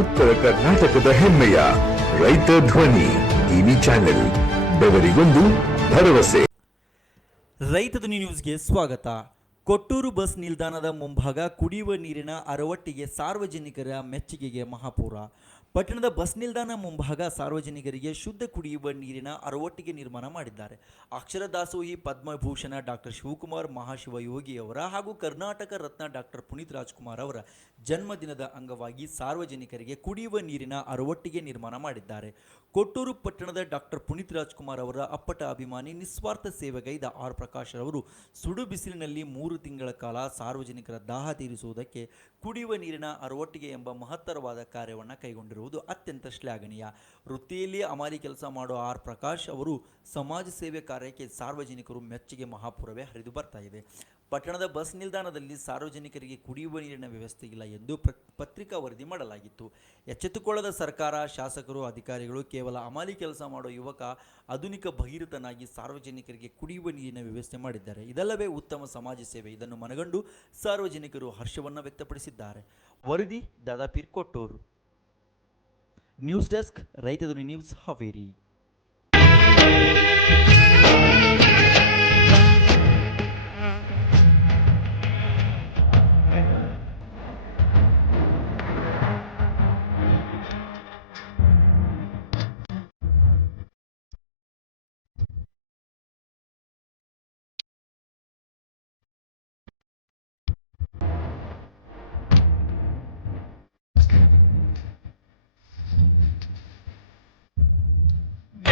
ಉತ್ತರ ಕರ್ನಾಟಕದ ಹೆಮ್ಮೆಯ ರೈತ ಧ್ವನಿ ಟಿವಿ ಚಾನೆಲ್, ಬೆವರಿಗೊಂದು ಭರವಸೆ. ರೈತ ಧ್ವನಿ ನ್ಯೂಸ್ಗೆ ಸ್ವಾಗತ. ಕೊಟ್ಟೂರು ಬಸ್ ನಿಲ್ದಾಣದ ಮುಂಭಾಗ ಕುಡಿಯುವ ನೀರಿನ ಅರವಟ್ಟಿಗೆ ಸಾರ್ವಜನಿಕರ ಮೆಚ್ಚುಗೆಗೆ ಮಹಾಪೂರ. ಪಟ್ಟಣದ ಬಸ್ ನಿಲ್ದಾಣ ಮುಂಭಾಗ ಸಾರ್ವಜನಿಕರಿಗೆ ಶುದ್ಧ ಕುಡಿಯುವ ನೀರಿನ ಅರವಟ್ಟಿಗೆ ನಿರ್ಮಾಣ ಮಾಡಿದ್ದಾರೆ. ಅಕ್ಷರ ದಾಸೋಹಿ ಪದ್ಮಭೂಷಣ ಡಾಕ್ಟರ್ ಶಿವಕುಮಾರ್ ಮಹಾಶಿವಯೋಗಿ ಅವರ ಹಾಗೂ ಕರ್ನಾಟಕ ರತ್ನ ಡಾಕ್ಟರ್ ಪುನೀತ್ ರಾಜ್ಕುಮಾರ್ ಅವರ ಜನ್ಮದಿನದ ಅಂಗವಾಗಿ ಸಾರ್ವಜನಿಕರಿಗೆ ಕುಡಿಯುವ ನೀರಿನ ಅರವಟ್ಟಿಗೆ ನಿರ್ಮಾಣ ಮಾಡಿದ್ದಾರೆ. ಕೊಟ್ಟೂರು ಪಟ್ಟಣದ ಡಾಕ್ಟರ್ ಪುನೀತ್ ರಾಜ್ಕುಮಾರ್ ಅವರ ಅಪ್ಪಟ ಅಭಿಮಾನಿ ನಿಸ್ವಾರ್ಥ ಸೇವೆಗೈದ ಆರ್ ಪ್ರಕಾಶ್ ರವರು ಸುಡು ಬಿಸಿಲಿನಲ್ಲಿ ಮೂರು ತಿಂಗಳ ಕಾಲ ಸಾರ್ವಜನಿಕರ ದಾಹ ತೀರಿಸುವುದಕ್ಕೆ ಕುಡಿಯುವ ನೀರಿನ ಅರವಟ್ಟಿಗೆ ಎಂಬ ಮಹತ್ತರವಾದ ಕಾರ್ಯವನ್ನು ಕೈಗೊಂಡಿರುವುದು ಅತ್ಯಂತ ಶ್ಲಾಘನೀಯ. ವೃತ್ತಿಯಲ್ಲಿ ಅಮಾರಿ ಕೆಲಸ ಮಾಡುವ ಆರ್ ಪ್ರಕಾಶ್ ಅವರು ಸಮಾಜ ಸೇವೆ ಕಾರ್ಯಕ್ಕೆ ಸಾರ್ವಜನಿಕರು ಮೆಚ್ಚುಗೆ ಮಹಾಪುರವೇ ಹರಿದು ಬರ್ತಾ ಇದೆ. ಪಟ್ಟಣದ ಬಸ್ ನಿಲ್ದಾಣದಲ್ಲಿ ಸಾರ್ವಜನಿಕರಿಗೆ ಕುಡಿಯುವ ನೀರಿನ ವ್ಯವಸ್ಥೆ ಇಲ್ಲ ಎಂದು ಪ್ರ, ಪತ್ರಿಕಾ ವರದಿ ಮಾಡಲಾಗಿತ್ತು. ಎಚ್ಚೆತ್ತುಕೊಳ್ಳದ ಸರ್ಕಾರ, ಶಾಸಕರು, ಅಧಿಕಾರಿಗಳು ಕೇವಲ ಅಮಾಲಿ ಕೆಲಸ ಮಾಡುವ ಯುವಕ, ಆಧುನಿಕ ಬಹಿರತನಾಗಿ ಸಾರ್ವಜನಿಕರಿಗೆ ಕುಡಿಯುವ ನೀರಿನ ವ್ಯವಸ್ಥೆ ಮಾಡಿದ್ದಾರೆ. ಇದಲ್ಲವೇ ಉತ್ತಮ ಸಮಾಜ ಸೇವೆ ಇದನ್ನು ಮನಗಂಡು ಸಾರ್ವಜನಿಕರು ಹರ್ಷವನ್ನು ವ್ಯಕ್ತಪಡಿಸಿದ್ದಾರೆ. ವರದಿ Dadapeer Kottur. News desk Raita news Haveri.